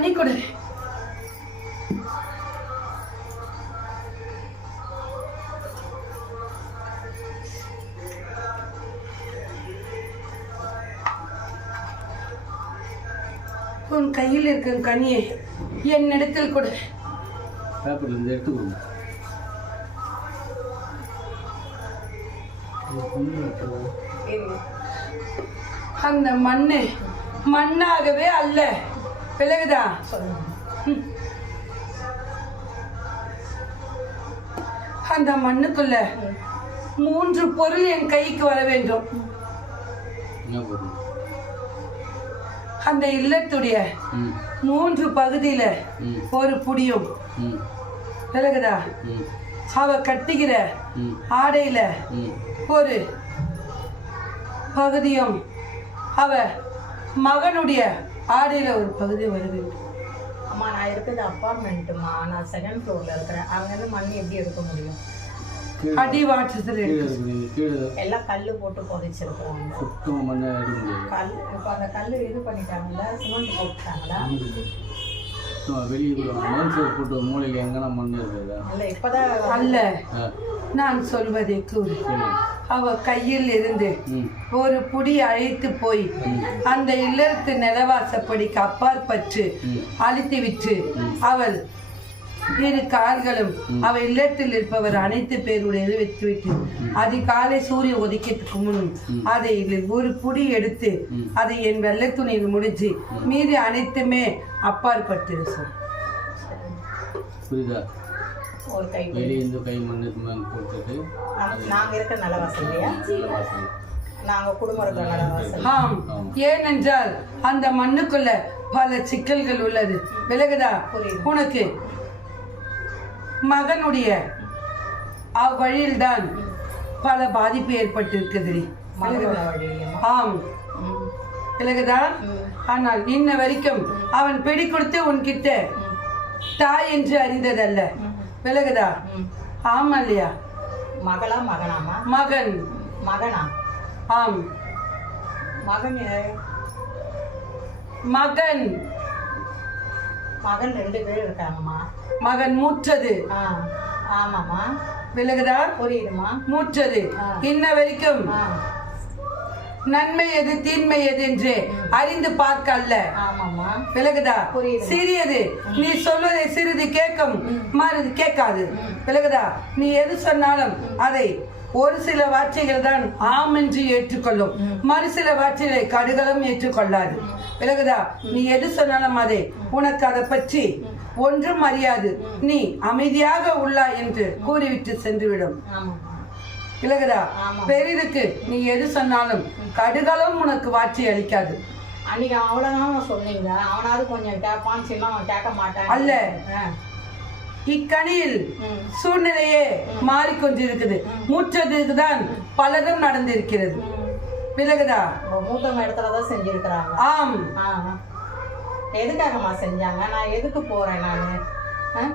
கனி கொடு. உன் கையில் இருக்கும் கனியை என்னிடத்தில் கொடு. பேப்பர்ல இருந்து எடுத்து கொடுங்க. அந்த மண்ணு மண்ணாகவே அல்ல. விலகுதா. அந்த மண்ணுக்குள்ள மூன்று பொருள் என் கைக்கு வர வேண்டும். அந்த இல்லத்துடைய மூன்று பகுதியில ஒரு புடியும். விலகுதா அவ கட்டுகிற ஆடையில ஒரு பகுதியும் அவ மகனுடைய ஆடையில ஒரு பகுதி வர வேண்டும் அம்மா நான் இருக்கிறது அப்பார்ட்மெண்ட்டுமா நான் செகண்ட் ஃப்ளோரில் இருக்கிறேன். அங்கேருந்து மண் எப்படி எடுக்க முடியும்? அடி வாட்டத்தில் எல்லாம் கல் போட்டு புதைச்சிருக்கிறாங்க கல் இப்போ அந்த கல் இது பண்ணிட்டாங்களா சிமெண்ட் போட்டுட்டாங்களா? வெளியே கூட மண் சோறு போட்டு மூலையில் எங்கன்னா மண் இருக்குதா? இல்லை இப்போதான் அல்ல. நான் சொல்வதை கூறு. அவ கையில் இருந்து ஒரு புடி அழைத்து போய் அந்த இல்லத்து நிலவாசப்படிக்கு அப்பாற்பட்டு ம். அழித்து விட்டு அவள் இரு கால்களும் அவ இல்லத்தில் இருப்பவர் அனைத்து பேருடைய விட்டு அதிகாலை சூரிய ஒதுக்கத்துக்கு முன் அதை ஒரு புடி எடுத்து அதை என் வெள்ளை துணியில் முடிஞ்சு மீதி அனைத்துமே அப்பாற்பட்டு சொல். புரியுதா? ஒரு கை வெளியே இருந்து கை மண் மேலே போட்டுட்டு நாங்கள் இருக்கிற நிலவாசல் இல்லையா? நாங்கள் குடும்பம் இருக்கிற நிலவாசல் ஆம். ஏனென்றால் அந்த மண்ணுக்குள்ள பல சிக்கல்கள் உள்ளது. விலகுதா. உனக்கு மகனுடைய அவ்வழியில்தான் பல பாதிப்பு வழியிலையுமா ஆம். விலகுதா? ஆனால் இன்ன வரைக்கும் அவன் பிடி கொடுத்து உன்கிட்ட தாய் என்று அறிந்ததல்ல. விலகுதா? ஆமா இல்லையா? மகளா மகனாமா? மகன். மகனா? ஆம். மகன்? மகன். மகன் ரெண்டு பேர் இருக்காங்கம்மா. மகன் மூற்றது ஆ ஆமாம்மா. விலகுதா? புரியுதுமா மூற்றது இன்ன வரைக்கும். ஆ. நன்மை எது தீன்மை எது என்று அறிந்து பார்க்க அல்ல விலகுதா. சிறியது. நீ சொல்வதை சிறிது கேட்கும் மறுது கேட்காது. விலகுதா? நீ எது சொன்னாலும் அதை ஒரு சில வார்த்தைகள் தான் ஆம் என்று ஏற்றுக்கொள்ளும். மறு சில வார்த்தைகளை கடுகளும் ஏற்றுக்கொள்ளாது. விலகுதா? நீ எது சொன்னாலும் அதை உனக்கு அதை பற்றி ஒன்றும் அறியாது. நீ அமைதியாக உள்ளாய் என்று கூறிவிட்டு சென்றுவிடும். ஆமா. பெரிதுக்கு நீ எது சொன்னாலும் கடுகளும் உனக்கு வாட்சி அளிக்காது. அன்னைக்கு அவ்வளோதான் சொன்னீங்க அவனாவது கொஞ்சம் கேட்பான் சின்ன அவன் கேட்க மாட்டான். அல்ல. இக்கணியில் சூழ்நிலையே மாறிக்கொண்டிருக்குது. மூச்சதுக்கு தான் பலதும் நடந்திருக்கிறது. விலகுதா மூத்தவங்க இடத்துல தான் செஞ்சுருக்கிறாங்க. ஆம். ஆ. எதுக்காகம்மா செஞ்சாங்க? நான் எதுக்கு போகிறேன் நான்?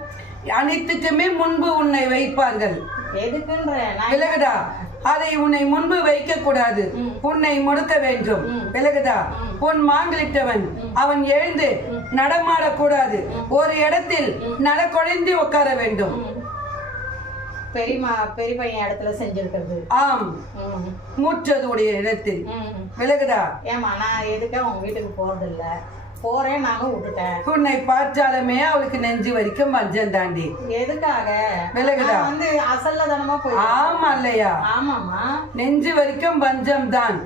அனைத்துக்குமே முன்பு உன்னை வைப்பார்கள். விலகுதா அதை உன்னை முன்பு வைக்க கூடாது உன்னை முடுக்க வேண்டும். விலகுதா உன் மாங்களிட்டவன் அவன் எழுந்து நடமாடக்கூடாது. ஒரு இடத்தில் நடக்குழைந்து உட்கார வேண்டும். பெரியம்மா பெரிய பையன் இடத்துல செஞ்சிருக்கிறது. ஆம். ம். மூச்சதுடைய இடத்தில். விலகுதா ஏம்மா நான் எதுக்கே உங்க வீட்டுக்கு போறது இல்ல போறேன் நானும் விட்டுட்டேன். உன்னை பார்த்தாலுமே அவளுக்கு நெஞ்சு வரைக்கும் மஞ்சள் தாண்டி. எதுக்காக? விலகுதா? வந்து அசல்ல தானமா போய் ஆமா இல்லையா? ஆமாம்மா. நெஞ்சு வரைக்கும் பஞ்சம் தான்.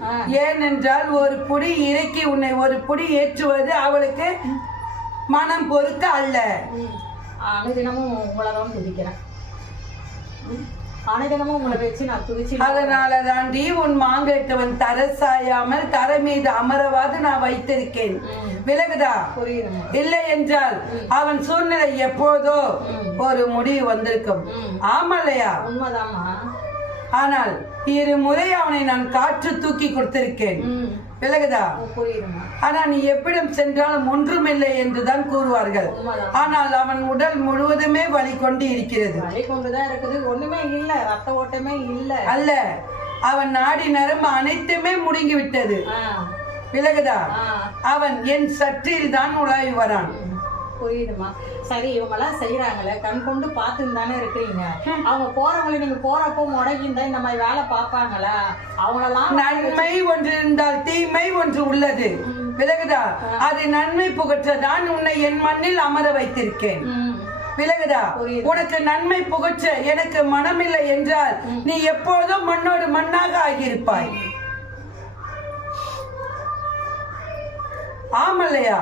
ஏனென்றால் ஒரு புடி இறக்கி உன்னை ஒரு புடி ஏற்றுவது அவளுக்கு மனம் பொறுக்க அல்ல. அனுதினமும் உங்களை தான். அனுதினமும் உங்களை வச்சு நான் துதிச்சு அதனால தாண்டி உன் மாங்கட்டவன் தர சாயாமல் தர மீது அமரவாது நான் வைத்திருக்கேன். விலகுதா? இல்லை என்றால் அவன் சூழ்நிலை எப்போதோ ஒரு முடிவு வந்திருக்கும். ம். ஆமல்லையா உண்மைதாம்மா. ஆனால் இரு முறை அவனை நான் காற்று தூக்கி கொடுத்திருக்கேன். விலகுதா? ஆனா நீ எப்பிடம் சென்றாலும் ஒன்றுமில்லை என்றுதான் கூறுவார்கள். ஆனால் அவன் உடல் முழுவதுமே வலி கொண்டு இருக்கிறது. ஒண்ணுமே இல்ல. ரத்த ஓட்டமே இல்ல. அல்ல அவன் நாடி நரம்பு அனைத்துமே முடுங்கி விட்டது விலகுதா? அவன் என் சற்றில் தான் உலாவி வரான் புரியுதுமா சரி இவங்க எல்லாம் செய்யறாங்களே கண் கொண்டு பார்த்துன்னு தானே இருக்கிறீங்க. அவங்க போறவங்களை நீங்க போறப்போ முடங்கிந்தா இந்த மாதிரி வேலை பார்ப்பாங்களா? அவங்களெல்லாம் நன்மை ஒன்று இருந்தால் தீமை ஒன்று உள்ளது. விலகுதா? அது நன்மை புகற்றதான் உன்னை என் மண்ணில் அமர வைத்திருக்கேன். விலகுதா. உனக்கு நன்மை புகற்ற எனக்கு மனமில்லை என்றால் நீ எப்பொழுதும் மண்ணோடு மண்ணாக ஆகியிருப்பாய். ஆமல்லையா.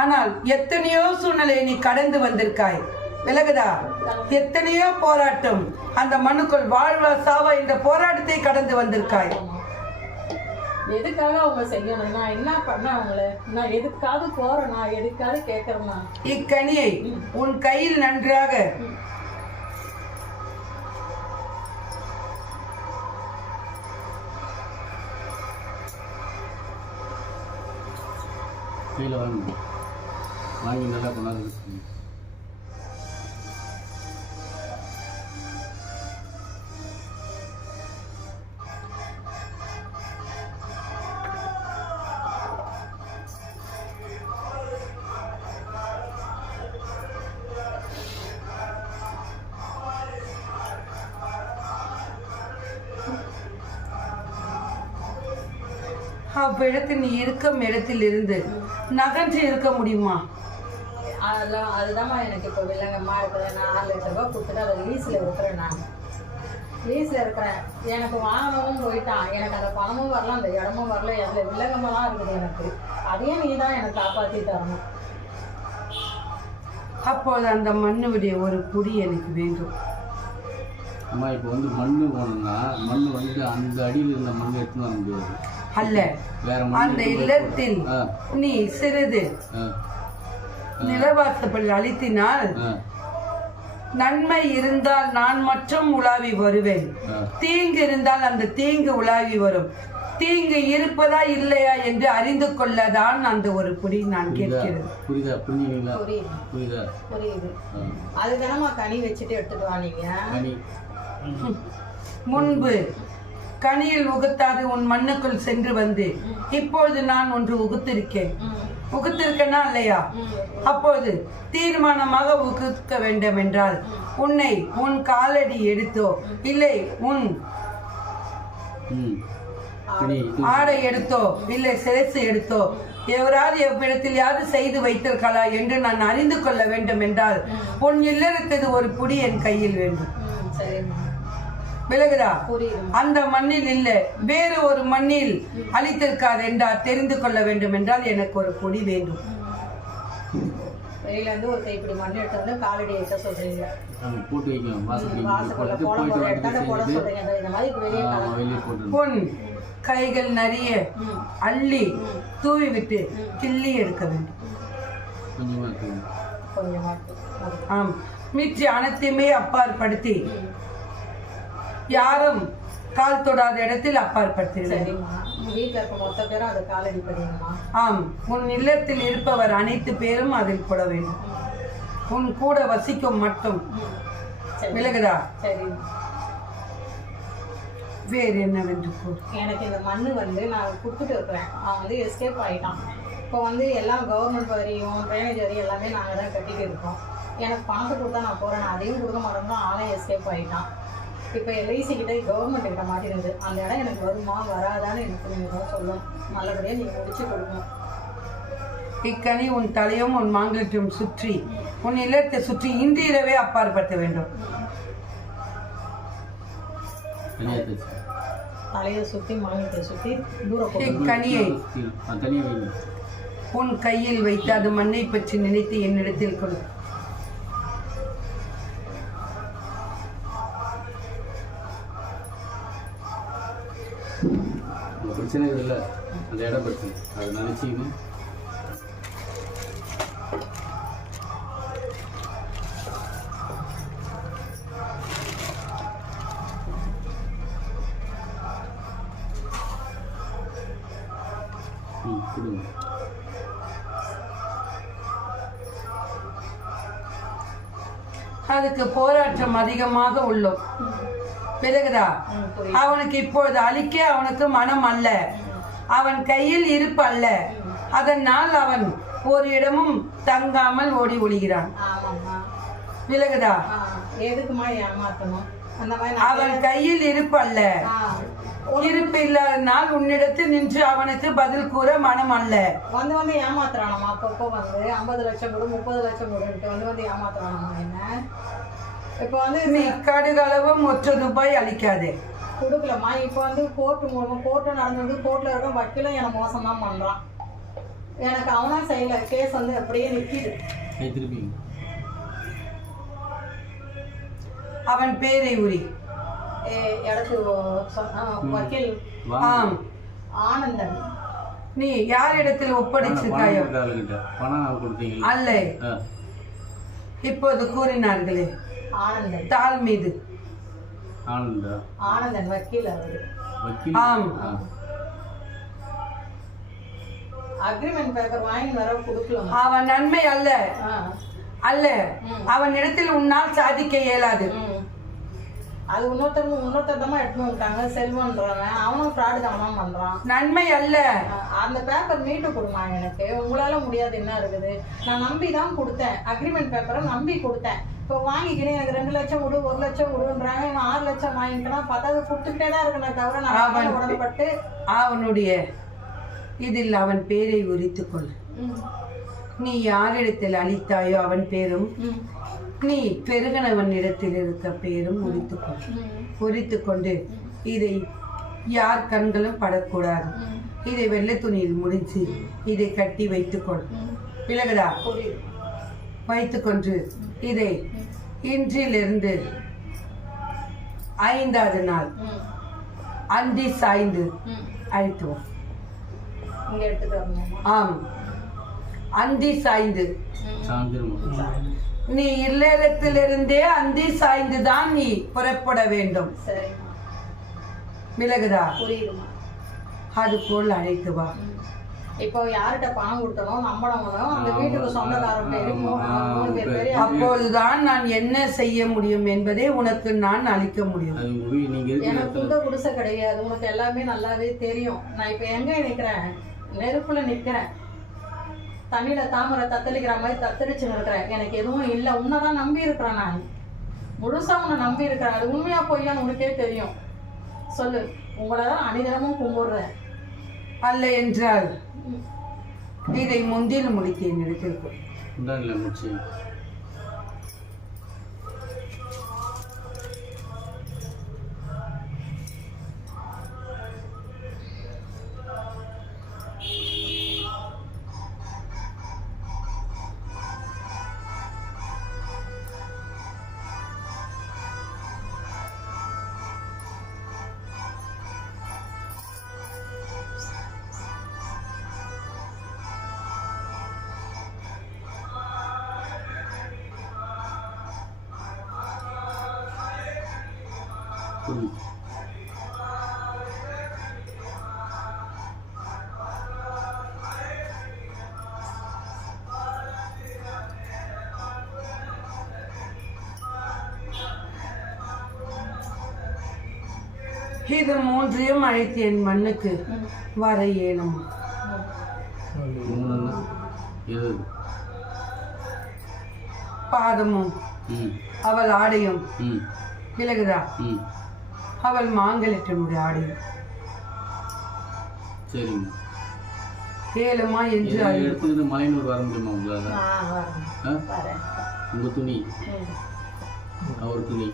ஆனால் எத்தனையோ சூழ்நிலையை நீ கடந்து வந்திருக்காய். விலகுதா எத்தனையோ போராட்டம் அந்த மண்ணுக்குள் வாழ்வா சாவா இந்த போராட்டத்தை கடந்து வந்திருக்காய். எதுக்காக அவங்க செய்யணும்? நான் என்ன பண்ண அவங்கள? நான் எதுக்காவது போறேன். நான் எதுக்காவது கேட்கறேன்னா இக்கனியை உன் கையில் நன்றாக. கையில் வாங்க. வாங்கி நல்லா கொண்டாந்து வச்சுக்கோங்க. இருக்கும் இடத்திலிருந்து நகன்று இருக்க முடியுமா அதெல்லாம் அதுதாம்மா எனக்கு இப்போ வில்லங்கம்மா இருக்குது நான் ஆறு லட்ச ரூபாய் கொடுத்துட்டு அதை லீஸில் இருக்கிறேன் நான். லீஸில் இருக்கிறேன். எனக்கு வாங்கவும் போயிட்டான். எனக்கு அந்த பணமும் வரல அந்த இடமும் வரல. அதில் வில்லங்கமெல்லாம் இருக்குது எனக்கு. அதையும் நீ தான் எனக்கு காப்பாற்றி தரணும். அப்போது அந்த மண்ணுடைய ஒரு புடி எனக்கு வேண்டும். அம்மா இப்போ வந்து மண் போகணும்னா மண் வந்து அந்த அடியில் இருந்த மண் எடுத்துன்னு வர முடியாது. அல்ல அந்த இல்லத்தில் நீ சிறிது ஆ. நிலவாசப்படி அழுத்தினால் நன்மை இருந்தால் நான் மட்டும் உலாவி வருவேன். தீங்கு இருந்தால் அந்த தீங்கு உலாவி வரும். தீங்கு இருப்பதா இல்லையா என்று அறிந்து கொள்ளதான் அந்த ஒரு புடி நான் கேட்கிறது. புரியுதா? புரிஞ்சுங்களா புரியுது. புரியுதா. அது தானம்மா கனி வச்சுட்டு எடுத்துட்டு வா நீங்க கனி. முன்பு கனியில் உகுத்தாது உன் மண்ணுக்குள் சென்று வந்து. இப்பொழுது நான் ஒன்று உகுத்திருக்கேன். உகுத்திருக்கனா இல்லையா? அப்போது தீர்மானமாக உகுக்க வேண்டும் என்றால் உன்னை உன் காலடி எடுத்தோ? இல்லை உன் ஆடை எடுத்தோ? இல்லை சிரசு எடுத்தோ? எவராது எவ்விடத்திலேயாவது செய்து வைத்திருக்கலாம் என்று நான் அறிந்து கொள்ள வேண்டும் என்றால் உன் இல்லறத்தது ஒரு புடி என் கையில் வேண்டும். விலகுதா? அந்த மண்ணில் இல்லை. வேறு ஒரு மண்ணில் அழித்திருக்காது என்றால் தெரிந்து கொள்ள வேண்டும் என்றால் எனக்கு ஒரு பொடி வேண்டும். வெளியில இருந்து ஒரு கைப்பிடி மண் எடுத்து வந்து காலடி வைக்க சொல்றீங்க. போட்டு வைக்கணும் வாசப்படி போட போட சொல்றீங்க. இந்த- மாதிரி வெளியே பொன் கைகள் நிறைய அள்ளி தூவி விட்டு கிள்ளி எடுக்க வேண்டும். ஆம். மீட்சி அனைத்தையுமே அப்பாற்படுத்தி யாரும் கால் தொடாத இடத்தில் அப்பாற்படுத்தி சரிம்மா. வீட்டுல இருக்க மொத்த பேரும் அதை காலடி படிங்கம்மா ஆம் உன் இல்லத்தில் இருப்பவர் அனைத்து பேரும் அதில் போட வேண்டும். உன் கூட வசிக்கும் மட்டும். விலகுதா சரி. வேறு என்னவென்று எனக்கு இந்த மண்ணு வந்து நான் கொடுத்துட்டு இருக்கிறேன். அவன் வந்து எஸ்கேப் ஆகிட்டான் இப்போ வந்து எல்லாம் கவர்மெண்ட் வரியும் ட்ரைனேஜ் வரி எல்லாமே நாங்கள் தான் கட்டிட்டு இருக்கோம். எனக்கு பணத்தை கொடுத்தா நான் போகிறேன் நான் அதையும் கொடுக்க மாட்டேன் தான் ஆளே எஸ்கேப் ஆகிட்டான் இப்போ எல்ஐசி கிட்ட கவர்மெண்ட் கிட்ட மாட்டிருந்து அந்த இடம் எனக்கு வருமா வராதான்னு எனக்கு நீங்கள் தான் சொல்லணும். நல்லபடியாக நீங்கள் முடிச்சு கொடுக்கணும். இக்கனி உன் தலையும் உன் மாங்கல்யம் சுற்றி உன் இல்லத்தை சுற்றி இன்றிரவே அப்பாற்படுத்த வேண்டும். தலையை சுற்றி சுற்றி தூரம் இக்கனியை உன் கையில் வைத்து அது மண்ணை பற்றி நினைத்து என்னிடத்தில் கொடு. பிரச்சனை இல்லை அந்த இடம் பிரச்சனை. அதை நினச்சிக்கணும் கொடுங்க. அதுக்கு போராட்டம் அதிகமாக உள்ளோம். விலகுதா. அவனுக்கு இப்பொழுது அழிக்க அவனுக்கு மனம் அல்ல. அவன் கையில் இருப்பு அல்ல. அதனால் அவன் ஒரு இடமும் தங்காமல் ஓடி ஒளிகிறான். விலகுதா? அவன் கையில் இருப்பு அல்ல. இருப்பு இல்லாதனால் உன்னிடத்தில் நின்று அவனுக்கு பதில் கூற மனம் அல்ல. வந்து வந்து ஏமாத்துறானம்மா. அப்பப்போ வந்து ஐம்பது லட்சம் கொடு முப்பது லட்சம் கொடுன்ட்டு வந்து வந்து ஏமாத்துறானம்மா என்ன? இப்போ வந்து நீ கடுகளவும் ஒற்றை ரூபாய் அளிக்காதே கொடுக்கலம்மா இப்போ வந்து கோர்ட்டு மூலமாக கோர்ட்டு நடந்தது கோர்ட்டில் இருக்க வக்கீலும் என்னை மோசம் தான் பண்ணுறான் எனக்கு அவனா செய்யல கேஸ் வந்து அப்படியே நிற்கிது அவன் பேரை உரி ஆ, வக்கீல் ஆம் ஆனந்தன் நீ ஒப்படைச்சிருக்காயோ ஆளுகிட்ட பணம் கொடுத்தீங்களா அல்ல இப்போது கூறினார்களே ஆனந்தன். தாள் மீது. ஆனந்தா? ஆனந்தன் வக்கீல் அவரு. வக்கீல்? ஆம். ஆ. அக்ரிமெண்ட் பேப்பர் வாங்கி வர கொடுக்கலாம்? அவன் நன்மை அல்ல. அல்ல. அவனிடத்தில் உன்னால் சாதிக்க இயலாது. அது இன்னொருத்தர் இன்னொருத்தர் தான் எடுத்துன்னு வந்துட்டாங்க. செல்வன்றவன். அவனும் ஃப்ராடு தான் பண்றான். நன்மை அல்ல. அந்த பேப்பர் மீட்டு கொடுமா எனக்கு. உங்களால முடியாது என்ன இருக்குது. நான் நம்பி தான் கொடுத்தேன் அக்ரிமெண்ட் பேப்பரை நம்பி கொடுத்தேன். இப்போ வாங்கிக்கினே எனக்கு ரெண்டு லட்சம் கொடு ஒரு லட்சம் கொடுன்றாங்க. இவன் ஆறு லட்சம் வாங்கிக்கலாம் பார்த்தா அது கொடுத்துக்கிட்டே தான் இருக்கணும் தவிர நான் உடன்பட்டு அவனுடைய இதில் அவன் பேரை உரித்துக் கொள். நீ யாரிடத்தில் அளித்தாயோ அவன் பேரும் நீ பெருகனவன் இடத்தில் இருக்க பேரும் உரித்துக் கொள். உரித்து கொண்டு இதை யார் கண்களும் படக்கூடாது. இதை வெள்ளை துணியில் முடிச்சு இதை கட்டி வைத்துக்கொள். விலகுதா வைத்துக்கொண்டு இதை இன்றிலிருந்து ஐந்தாவது நாள். அந்தி சாய்ந்து. அழித்துவோம். ஆம். அந்தி சாய்ந்து. நீ இல்லறத்திலிருந்தே அந்தி சாய்ந்து தான் நீ புறப்பட வேண்டும். விலகுதா? அது போல் அழைத்து வா. இப்போ யார்கிட்ட பணம் கொடுத்தனோ நம்பனவனோ அந்த வீட்டுக்கு சொந்தக்காரன் பேரு மூணு பேர் பேரு அப்போதுதான் நான் என்ன செய்ய முடியும் என்பதை உனக்கு நான் அளிக்க முடியும். எனக்கு குந்த குடிசை கிடையாது. உனக்கு எல்லாமே நல்லாவே தெரியும். நான் இப்போ எங்க நிக்கிறேன்? நெருப்புல நிக்கிறேன். தண்ணியில தாமரை தத்தளிக்கிற மாதிரி தத்தளிச்சு இருக்கிறேன். எனக்கு எதுவும் இல்லை. உன்னைதான் நம்பி இருக்கிறேன் நான். முழுசா உன்னை நம்பி இருக்கிறேன். அது உண்மையா பொய்யான்னு உனக்கே தெரியும். சொல்லு. உங்களை தான் அனிதனமும் கும்பிடுறேன். அல்ல என்றால் இதை முந்தில் முடிக்க என்னிடத்தில் இது மூன்றையும் அழைத்து என் மண்ணுக்கு வர எது? பாதமும் அவள் ஆடையும் விலகுதா? அவள் மாங்கலிட்டனுடைய ஆடையும் சரிங்க ஏழுமா என்று எடுத்துக்கிட்டு மலையனூர் வர முடியுமா உங்களால்? உங்கள் துணி? அவர் துணி.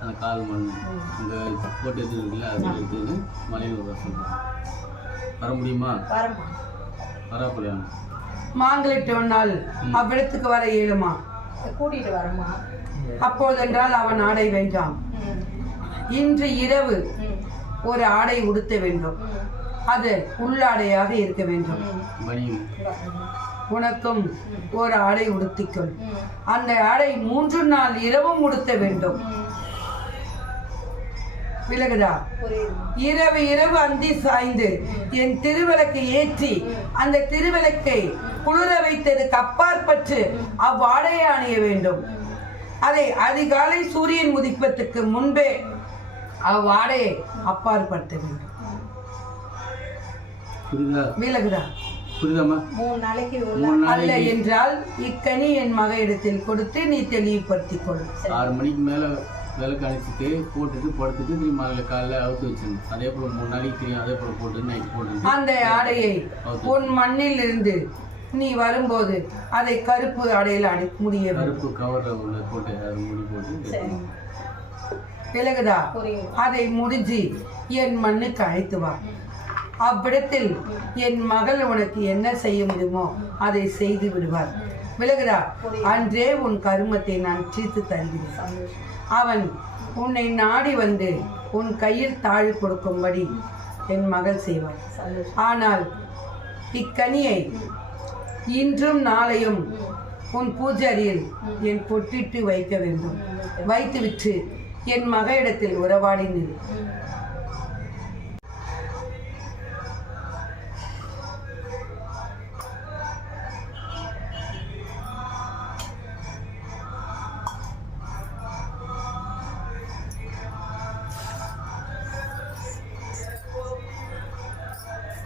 அந்த கால் மண் அங்கே போட்டு எடுத்துருக்குல்ல அது எடுத்துக்கிட்டு மலையனூர் வர சொல்கிறேன் வர முடியுமா? வராப்பலையா மாங்கலிட்டு நாள் அவ்விடத்துக்கு வர இயலுமா கூட்டிகிட்டு வரேம்மா. அப்போதென்றால் அவன் ஆடை வேண்டாம். இன்று இரவு ஒரு ஆடை உடுத்த வேண்டும். அது உள்ளாடையாக இருக்க வேண்டும். உனக்கும் ஒரு ஆடை உடுத்திக்கொள். ம் அந்த ஆடை மூன்று நாள் இரவும் உடுத்த வேண்டும். விலகுதா இரவு இரவு அந்தி சாய்ந்து என் திருவிளக்கை ஏற்றி அந்த திருவிளக்கை குளிர வைத்ததுக்கு அப்பாற்பட்டு அவ்வாடையை அணிய வேண்டும். அதை அதிகாலை சூரியன் உதிப்பதற்கு முன்பே அவ்வாடையை அப்பாற்படுத்த வேண்டும். புரியுதா? விலகுதா? மூணு நாளைக்கு அல்ல என்றால் இக்கனி என் மக இடத்தில் கொடுத்து நீ தெளிவுபடுத்திக் கொள். ஆறு மணிக்கு மேலே விளக்கு அணைச்சிட்டு போட்டுட்டு படுத்துட்டு திரும்பி காலைல அவுத்து வச்சிடணும். அதே போல் மூணு நாளைக்கு அதே போல் போட்டு நைட் அந்த ஆடையை உன் மண்ணில் இருந்து நீ வரும்போது அதை கருப்பு ஆடையில் அணி முடிய. கருப்பு கவரில் உள்ள போட்டு அது முடி போட்டு சரி. விலகுதா? அதை முடிஞ்சு என் மண்ணுக்கு அழைத்து வா. அவ்விடத்தில் என் மகள் உனக்கு என்ன செய்ய முடியுமோ அதை செய்து விடுவார். விலகுதா? அன்றே உன் கருமத்தை நான் தீர்த்து தருகிறேன். அவன் உன்னை நாடி வந்து உன் கையில் தாழ் கொடுக்கும்படி என் மகள் சந்தோஷம். ஆனால் இக்கனியை இன்றும் நாளையும் உன் பூஜாரியில் என் பொட்டிட்டு வைக்க வேண்டும். வைத்துவிட்டு என் மகளிடத்தில் உறவாடி நில்.